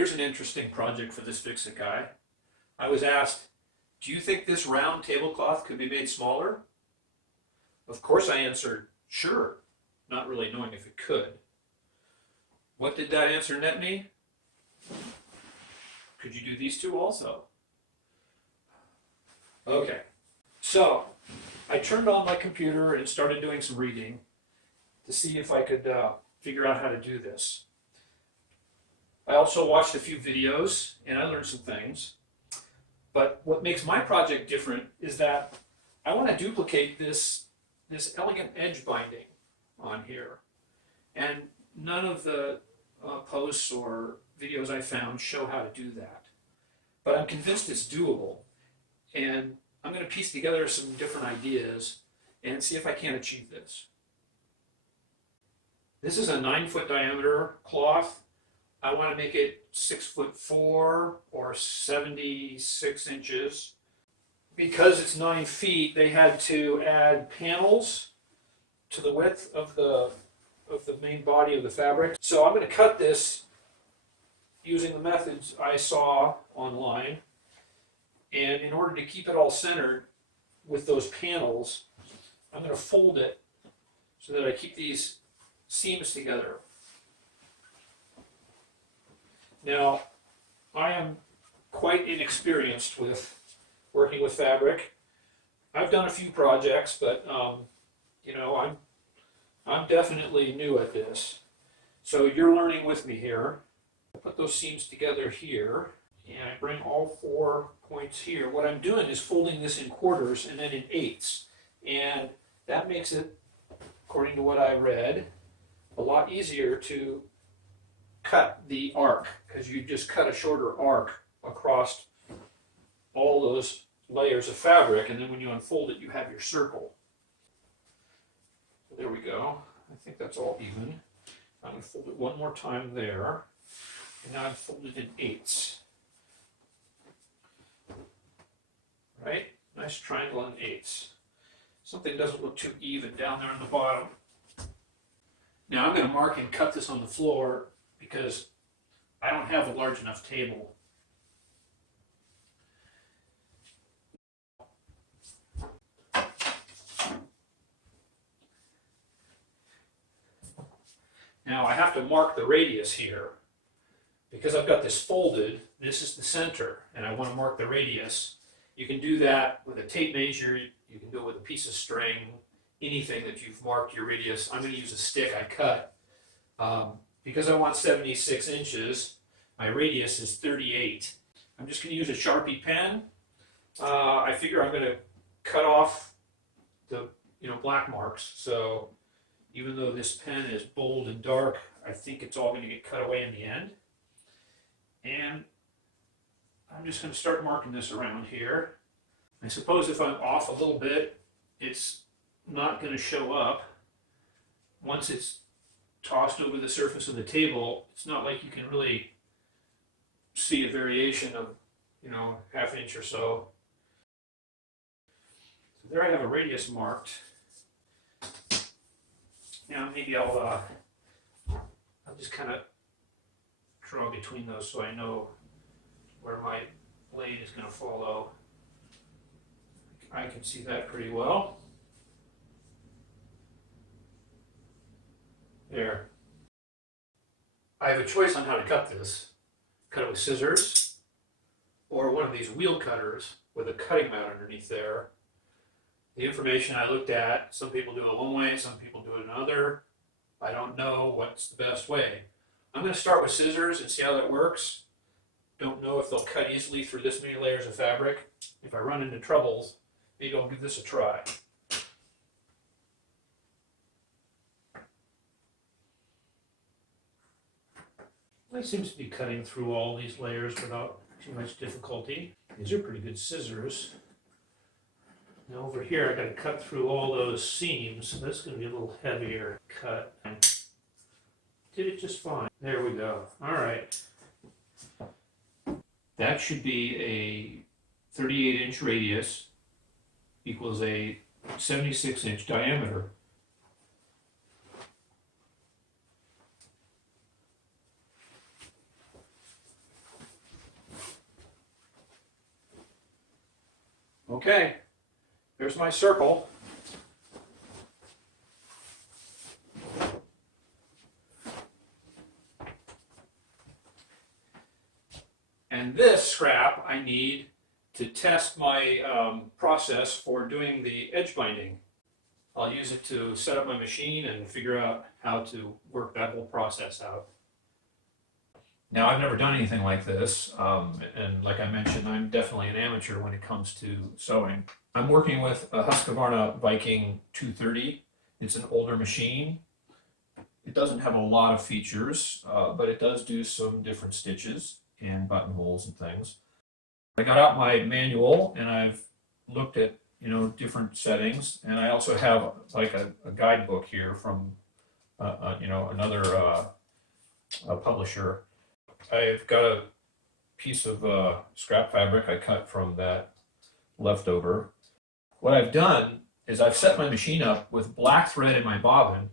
Here's an interesting project for this Fix-It guy. I was asked, do you think this round tablecloth could be made smaller? Of course I answered, sure, not really knowing if it could. What did that answer net me? Could you do these two also? Okay, so I turned on my computer and started doing some reading to see if I could figure out how to do this. I also watched a few videos and I learned some things. But what makes my project different is that I want to duplicate this elegant edge binding on here. And none of the posts or videos I found show how to do that. But I'm convinced it's doable. And I'm going to piece together some different ideas and see if I can achieve this. This is a 9-foot diameter cloth. I want to make it 6'4" or 76 inches. Because it's 9 feet, they had to add panels to the width of the main body of the fabric. So I'm going to cut this using the methods I saw online. And in order to keep it all centered with those panels, I'm going to fold it so that I keep these seams together. Now, I am quite inexperienced with working with fabric. I've done a few projects, but you know, I'm definitely new at this. So you're learning with me here. I put those seams together here, and I bring all 4 points here. What I'm doing is folding this in quarters and then in eighths, and that makes it, according to what I read, a lot easier to cut the arc, because you just cut a shorter arc across all those layers of fabric, and then when you unfold it, you have your circle. So there we go. I think that's all even. I'm going to fold it one more time there, and now I've folded in eighths. Right? Nice triangle in eighths. Something doesn't look too even down there on the bottom. Now I'm going to mark and cut this on the floor because I don't have a large enough table. Now I have to mark the radius here. Because I've got this folded, this is the center, and I want to mark the radius. You can do that with a tape measure, you can do it with a piece of string, anything that you've marked your radius. I'm going to use a stick I cut. Because I want 76 inches, my radius is 38. I'm just going to use a Sharpie pen. I figure I'm going to cut off the black marks. So even though this pen is bold and dark, I think it's all going to get cut away in the end. And I'm just going to start marking this around here. I suppose if I'm off a little bit, it's not going to show up. Once it's tossed over the surface of the table, it's not like you can really see a variation of, half inch or so. So there I have a radius marked. Now maybe I'll just kind of draw between those so I know where my blade is going to follow. I can see that pretty well. There. I have a choice on how to cut this. Cut it with scissors, or one of these wheel cutters with a cutting mat underneath there. The information I looked at, some people do it one way, some people do it another. I don't know what's the best way. I'm going to start with scissors and see how that works. Don't know if they'll cut easily through this many layers of fabric. If I run into troubles, maybe I'll give this a try. It seems to be cutting through all these layers without too much difficulty. These are pretty good scissors. Now over here I got to cut through all those seams, so that's going to be a little heavier cut. Did it just fine. There we go. All right. That should be a 38-inch radius equals a 76-inch diameter. Okay, there's my circle. And this scrap I need to test my process for doing the edge binding. I'll use it to set up my machine and figure out how to work that whole process out. Now, I've never done anything like this, and like I mentioned, I'm definitely an amateur when it comes to sewing. I'm working with a Husqvarna Viking 230. It's an older machine. It doesn't have a lot of features, but it does do some different stitches and buttonholes and things. I got out my manual and I've looked at different settings, and I also have like a guidebook here from another publisher. I've got a piece of scrap fabric I cut from that leftover. What I've done is I've set my machine up with black thread in my bobbin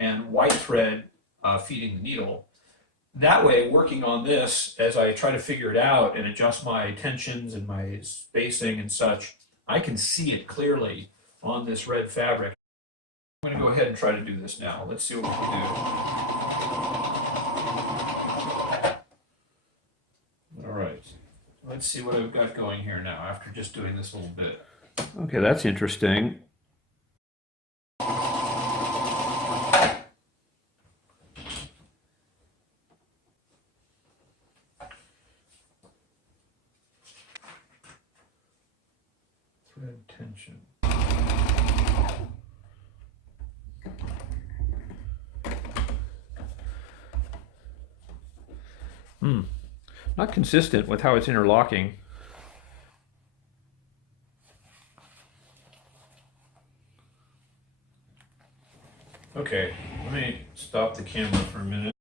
and white thread feeding the needle. That way, working on this, as I try to figure it out and adjust my tensions and my spacing and such, I can see it clearly on this red fabric. I'm going to go ahead and try to do this now. Let's see what we can do. All right. Let's see what I've got going here now after just doing this a little bit. Okay, that's interesting. Thread tension. Not consistent with how it's interlocking. Okay, let me stop the camera for a minute.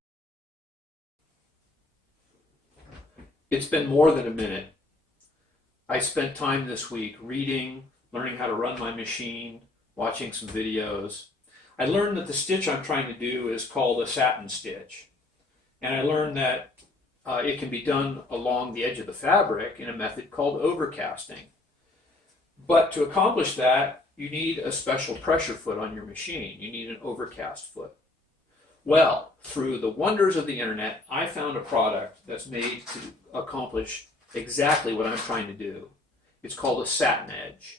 It's been more than a minute. I spent time this week reading, learning how to run my machine, watching some videos. I learned that the stitch I'm trying to do is called a satin stitch. And I learned that it can be done along the edge of the fabric in a method called overcasting. But to accomplish that, you need a special pressure foot on your machine. You need an overcast foot. Well, through the wonders of the internet, I found a product that's made to accomplish exactly what I'm trying to do. It's called a Satinedge.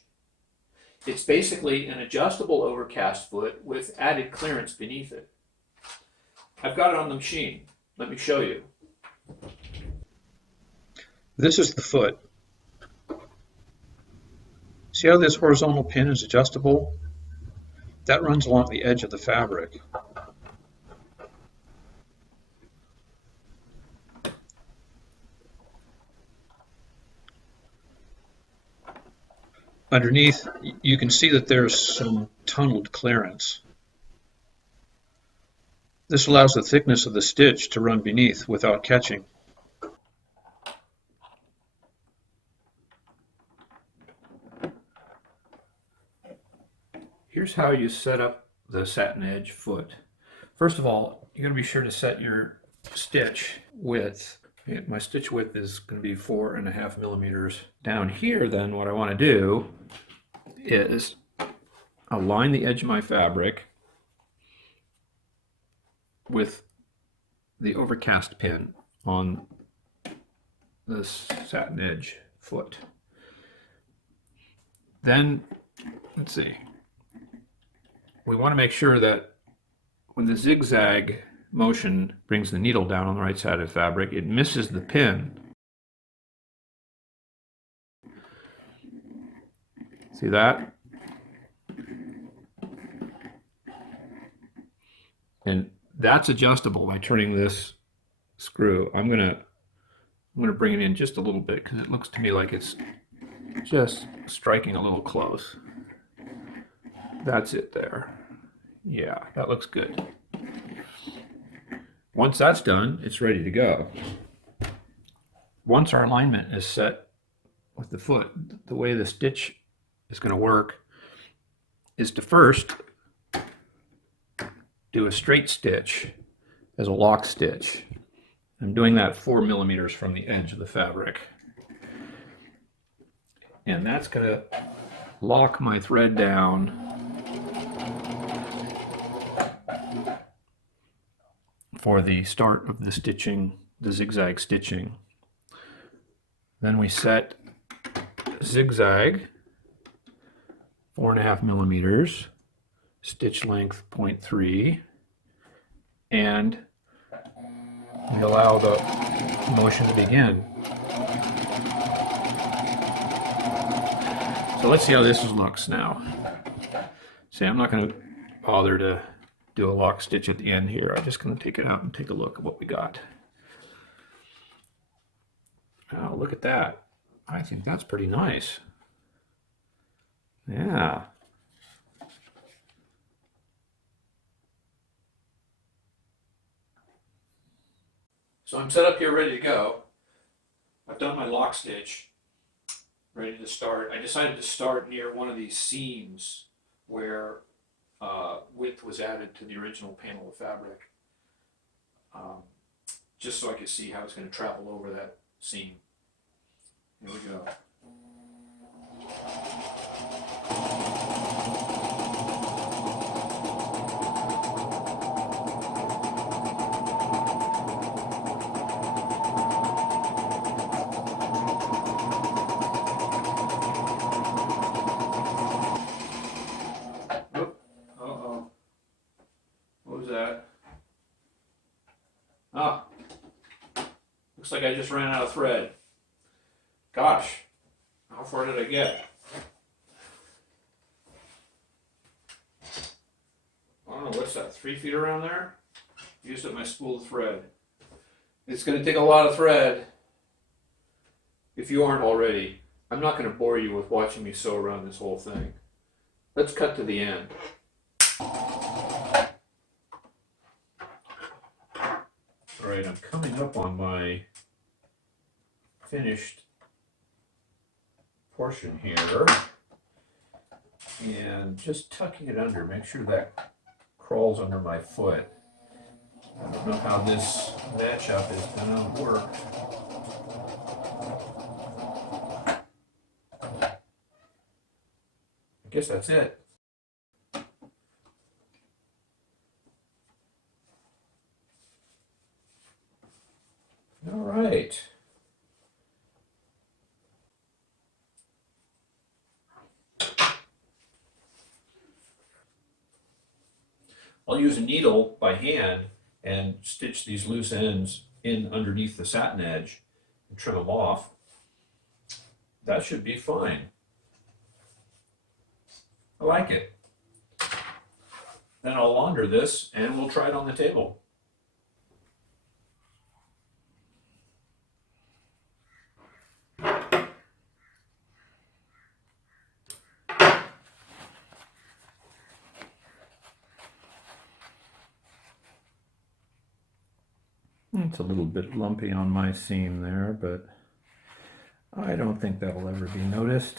It's basically an adjustable overcast foot with added clearance beneath it. I've got it on the machine. Let me show you. This is the foot. See how this horizontal pin is adjustable? That runs along the edge of the fabric. Underneath, you can see that there's some tunneled clearance. This allows the thickness of the stitch to run beneath without catching. Here's how you set up the Satinedge foot. First of all, you're going to be sure to set your stitch width. My stitch width is going to be 4.5 millimeters. Down here, then, what I want to do is align the edge of my fabric with the overcast pin on this Satinedge foot. Then, let's see, we want to make sure that when the zigzag motion brings the needle down on the right side of the fabric, it misses the pin. See that? And that's adjustable by turning this screw. I'm gonna bring it in just a little bit because it looks to me like it's just striking a little close. That's it there. Yeah, that looks good. Once that's done, it's ready to go. Once our alignment is set with the foot, the way the stitch is going to work is to first do a straight stitch as a lock stitch. I'm doing that 4 millimeters from the edge of the fabric. And that's going to lock my thread down for the start of the stitching, the zigzag stitching. Then we set zigzag 4.5 millimeters, stitch length 0.3, and we allow the motion to begin. So let's see how this looks now. See, I'm not going to bother to do a lock stitch at the end here. I'm just going to take it out and take a look at what we got. Oh, look at that. I think that's pretty nice. Yeah. So I'm set up here ready to go. I've done my lock stitch, ready to start. I decided to start near one of these seams where width was added to the original panel of fabric, just so I could see how it's going to travel over that seam. Here we go. Uh-oh. What was that? Ah. Looks like I just ran out of thread. Gosh. How far did I get? I don't know, what's that, 3 feet around there? Used up my spool of thread. It's going to take a lot of thread. If you aren't already, I'm not going to bore you with watching me sew around this whole thing. Let's cut to the end. Alright, I'm coming up on my finished portion here and just tucking it under. Make sure that crawls under my foot. I don't know how this matchup is going to work. I guess that's it. All right. I'll use a needle by hand and stitch these loose ends in underneath the satin edge and trim them off. That should be fine. I like it. Then I'll launder this and we'll try it on the table. It's a little bit lumpy on my seam there, but I don't think that'll ever be noticed.